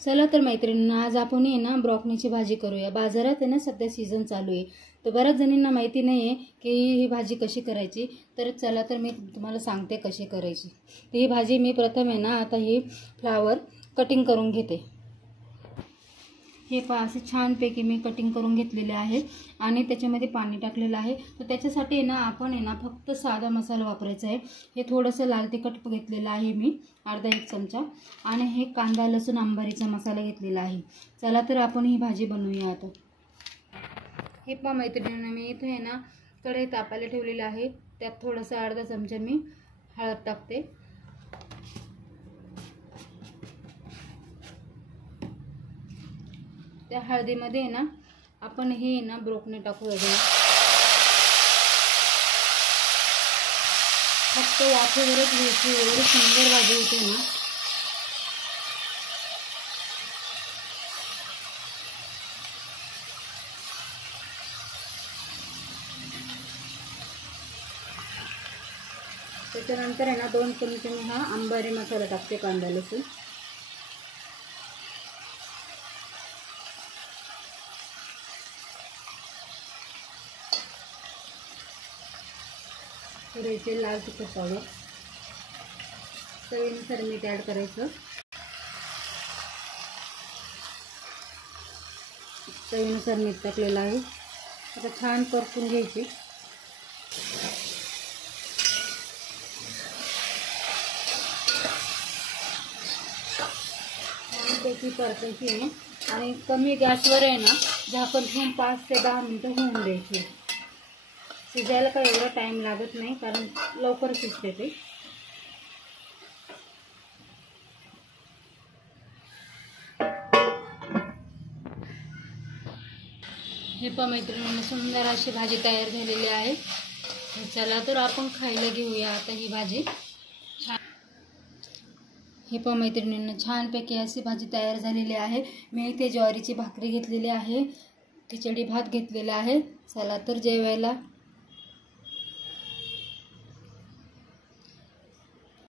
चला तर मैत्रिणींना, आज आपण आहे ना ब्रोकलीची भाजी करूया। बाजारात आहे ना सध्या सीझन चालू आहे, तर बऱ्याच जणींना माहिती नाही आहे की ही भाजी कशी करायची। तर चला तर मी तुम्हाला सांगते कशी करायची। तर ही भाजी मी प्रथम आहे ना आता ही फ्लावर कटिंग करून घेते। हे पहा असे छानपैकी मी कटिंग करून घेतलेले आहे आणि त्याच्यामध्ये पाणी टाकलेलं आहे। तर त्याच्यासाठी आहे ना आपण आहे ना फक्त साधा मसाला वापरायचा आहे। हे थोडंसं लाल तिखट घेतलेलं आहे मी, अर्धा एक चमचा, आणि हे कांदा लसूण अंबारीचा मसाला घेतलेला आहे। चला तर आपण ही भाजी बनवूया आता। हे पहा मैत्रिणींना, मी इथे आहे ना कढई तापायला ठेवलेली आहे। त्यात थोडंसं अर्धा चमचा मी हळद टाकते। त्या हळदीमध्ये आहे ना आपण हे ना ब्रोकली टाकूया। फक्त वाफेवरच घ्यायची, एवढी सुंदर भाजी होते ना। त्याच्यानंतर आहे ना 2 चमचे मी हा अंबारी मसाला टाकते, कांदा लसूण। थोडेसे लाल तिखट पावडर, चवीनुसार मीठ ॲड करायचं। चवीनुसार मीठ टाकलेलं आहे। आता छान परतून घ्यायची। छानपैकी परतायची आहे आणि कमी गॅसवर आहे ना झाकण ठेवून 5 ते 10 मिनिटं होऊन द्यायची। शिजायला काही एवढा टाइम लागत नाही, कारण लवकर शिजते ते। हे पहा मैत्रिणींना, सुंदर अशी भाजी तयार झालेली आहे। चला तर आपण खायला घेऊया आता ही भाजी। हे पहा मैत्रिणींना, छानपैकी अशी भाजी तयार झालेली आहे। मी इथे ज्वारीची भाकरी घेतलेली आहे, खिचडी भात घेतलेला आहे। चला तर जेवायला